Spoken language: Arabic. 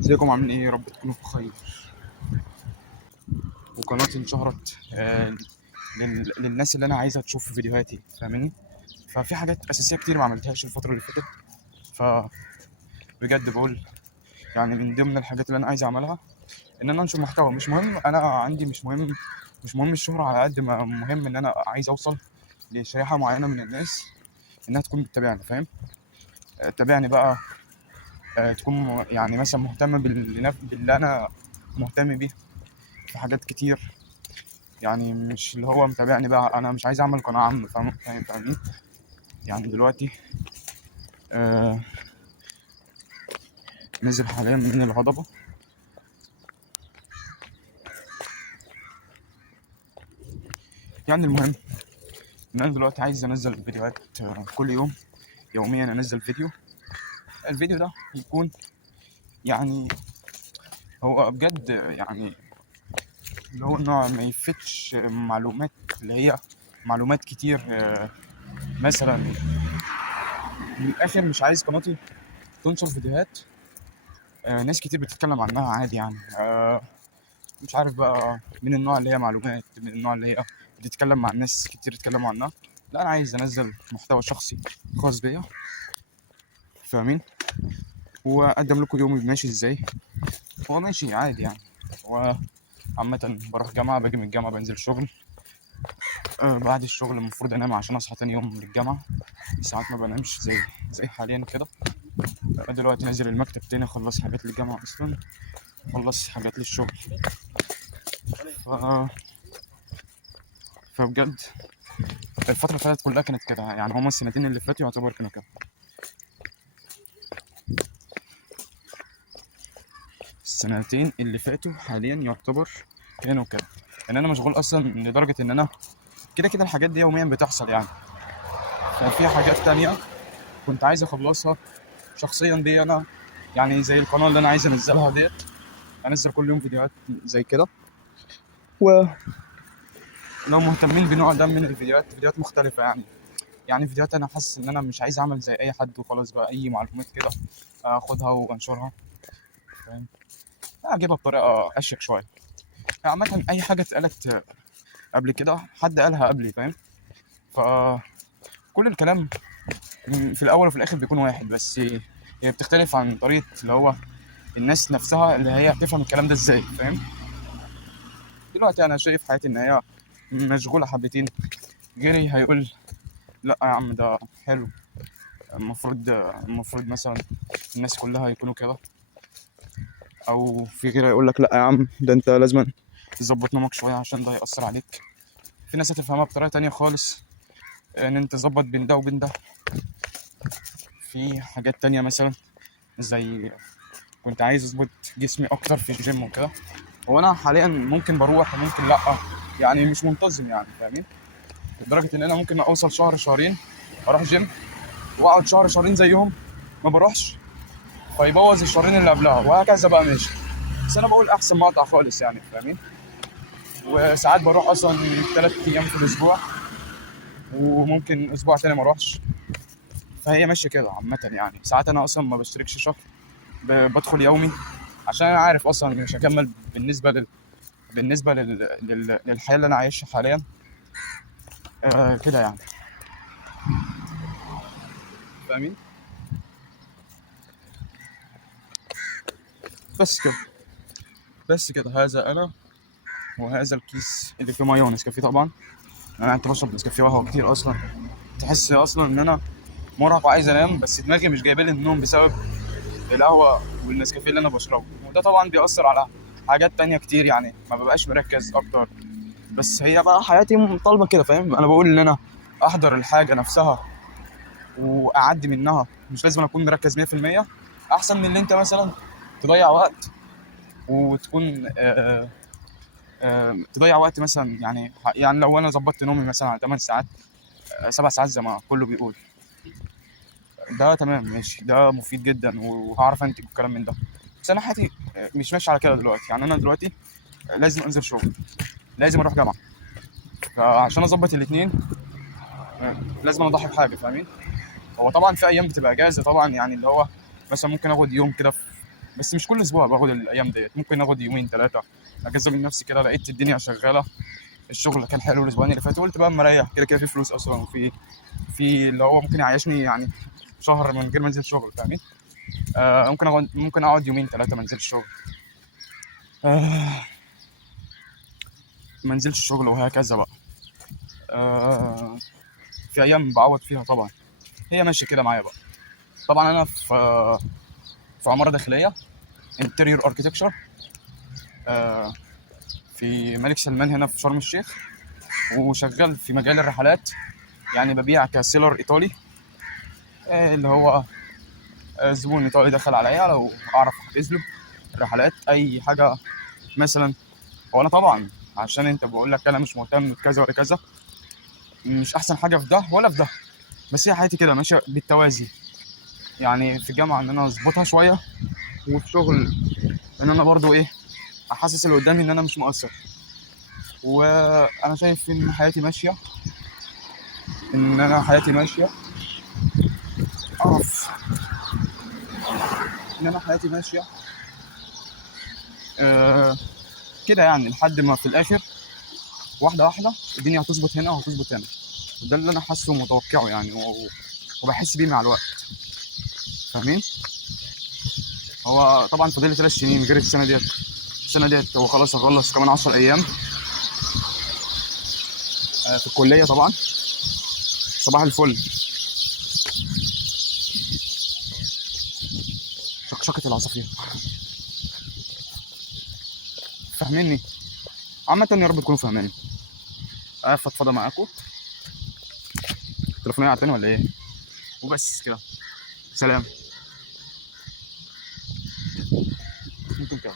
ازيكم عاملين ايه؟ يا رب تكونوا بخير. وقناتي انشهرت للناس اللي انا عايزه تشوف فيديوهاتي، فاهمني؟ ففي حاجات اساسيه كتير ما عملتهاش الفتره اللي فاتت. فبجد بقول يعني من ضمن الحاجات اللي انا عايز اعملها ان انا انشر محتوى. مش مهم انا عندي، مش مهم الشهره على قد ما مهم ان انا عايز اوصل لشريحه معينه من الناس انها تكون بتتابعني، فاهم؟ تتابعني بقى. تكون يعني مثلا مهتمه باللي انا مهتم بيه في حاجات كتير. يعني مش اللي هو متابعني بقى، انا مش عايز اعمل قناه عامه، فاهمين؟ يعني دلوقتي آه نزل حاليا من الهضبه. يعني المهم ان انا دلوقتي عايز انزل فيديوهات كل يوم، يوميا انزل فيديو. الفيديو ده يكون يعني هو بجد يعني اللي هو انه ما يفتش معلومات اللي هي معلومات كتير. مثلا من الاخر مش عايز قناتي تنشر فيديوهات ناس كتير بتتكلم عنها عادي يعني. مش عارف بقى من النوع اللي هي معلومات، من النوع اللي هي بتتكلم مع ناس كتير يتكلموا عنها. لا، انا عايز انزل محتوى شخصي خاص بيا، فاهمين؟ واقدم لكم يومي ماشي ازاي. هو ماشي عادي يعني. هو عامة بروح جامعة، باجي من الجامعة بنزل شغل. بعد الشغل المفروض انام عشان اصحى تاني يوم للجامعة. ساعات ما بنامش زي حاليا كده. دلوقتي نازل المكتب تاني اخلص حاجات للجامعة اصلا، اخلص حاجات للشغل. ف... فبجد الفترة اللي فاتت كلها كانت كده يعني. هما السنتين اللي فاتوا يعتبر كانوا كده. السنتين اللي فاتوا حاليا يعتبر كانوا كده. ان انا مشغول اصلا لدرجة ان انا كده كده الحاجات دي يوميا بتحصل يعني. ففي حاجات تانية كنت عايز اخلصها شخصيا بي انا، يعني زي القناة اللي انا عايز انزلها ديت. انزل كل يوم فيديوهات زي كده. ولو مهتمين بنوع ده من الفيديوهات، فيديوهات مختلفة يعني. يعني فيديوهات انا حاسس ان انا مش عايز اعمل زي اي حد وخلاص بقى اي معلومات كده اخدها وانشرها، فاهم؟ اجيبها بطريقة اشيك شوية. عامة اي حاجة اتقالت قبل كده حد قالها قبلي، فاهم؟ فكل الكلام في الاول وفي الاخر بيكون واحد بس. هي بتختلف عن طريقة اللي هو الناس نفسها اللي هي بتفهم الكلام ده ازاي، فاهم؟ دلوقتي انا شايف حياتي ان هي مشغولة حبتين. غيري هيقول لا يا عم ده حلو، المفروض مثلا الناس كلها يكونوا كده. او في غيري يقول لك لا يا عم ده انت لازم تظبط نومك شويه عشان ده هيأثر عليك. في ناس هتفهمها بطريقه تانية خالص، ان انت تظبط بين ده وبين ده. في حاجات تانية مثلا زي كنت عايز اظبط جسمي اكتر في الجيم وكده. هو انا حاليا ممكن بروح وممكن لا، يعني مش منتظم يعني، فاهمين؟ لدرجه ان انا ممكن اوصل شهر شهرين اروح جيم واقعد شهر شهرين زيهم ما بروحش، فيبوظ الشهرين اللي قبلها وهكذا بقى ماشي. بس انا بقول احسن ما اقطع خالص يعني، فاهمين؟ وساعات بروح اصلا 3 ايام في الاسبوع وممكن اسبوع تاني ما اروحش. فهي ماشيه كده عامه يعني. ساعات انا اصلا ما بشتركش شهر، بدخل يومي عشان انا عارف اصلا مش هكمل بالنسبه للحياه اللي انا عايشها حاليا. كده يعني، فاهمين؟ بس كده، بس كده. هذا انا وهذا الكيس اللي فيه ميه ونسكافيه طبعا. انا انت بشرب نسكافيه وقهوه كتير اصلا. تحس اصلا ان انا مرهق وعايز انام، بس دماغي مش جايبه لي النوم بسبب القهوه والنسكافيه اللي انا بشربه. وده طبعا بيأثر على حاجات تانية كتير يعني، ما ببقاش مركز اكتر. بس هي بقى حياتي طالبه كده، فاهم؟ انا بقول ان انا احضر الحاجه نفسها واعدي منها، مش لازم اكون مركز 100%. احسن من اللي انت مثلا تضيع وقت وتكون تضيع وقت مثلا يعني لو انا ظبطت نومي مثلا على 8 ساعات 7 ساعات زي ما كله بيقول، ده تمام ماشي، ده مفيد جدا وهعرف انتج الكلام من ده. بس انا حياتي مش ماشي على كده دلوقتي. يعني انا دلوقتي لازم انزل شغل، لازم اروح جامعه. فعشان اظبط الاثنين لازم اضحي بحاجه، فاهمين؟ هو طبعا في ايام بتبقى اجازه طبعا، يعني اللي هو مثلا ممكن اخد يوم كده بس مش كل اسبوع باخد الايام ديت، ممكن اخد يومين 3 اجازه من نفسي كده. لقيت الدنيا شغاله، الشغل كان حلو الاسبوعين اللي فاتوا، قلت بقى اما اريح كده كده في فلوس اصلا، وفي اللي هو ممكن يعيشني يعني شهر من غير ما انزل شغل، فاهمين؟ ممكن اقعد يومين 3 ما انزلش شغل، آه ما انزلش شغل وهكذا بقى. آه في ايام بعوض فيها طبعا، هي ماشيه كده معايا بقى. طبعا انا في عماره داخليه، انتريور اركتكتشر، في ملك سلمان هنا في شرم الشيخ، وشغال في مجال الرحلات، يعني ببيع كسيلر ايطالي، اللي هو زبون ايطالي دخل عليا لو اعرف احجز له رحلات اي حاجه مثلا. هو انا طبعا عشان انت بقول لك انا مش مهتم بكذا ولا كذا، مش احسن حاجه في ده ولا في ده، بس هي حياتي كده ماشيه بالتوازي. يعني في الجامعه ان انا اظبطها شويه، وفي شغل ان انا برضو ايه، احسس اللي قدامي ان انا مش مقصر. وانا شايف ان حياتي ماشيه، اعرف ان انا حياتي ماشيه آه كده، يعني لحد ما في الاخر واحده واحده الدنيا هتظبط هنا وهتظبط هنا. وده اللي انا حاسه ومتوقعه يعني، وبحس بيه مع الوقت، فاهمين؟ هو طبعا فاضل لي 3 سنين غير السنه ديت هو خلاص هخلص كمان 10 ايام في الكليه طبعا. صباح الفل، شقشقة العصافير، فاهميني؟ عامة يا رب تكونوا فاهميني. فضفضة معاكم، تليفونية على التاني ولا ايه؟ وبس كده، سلام. ممكن كده.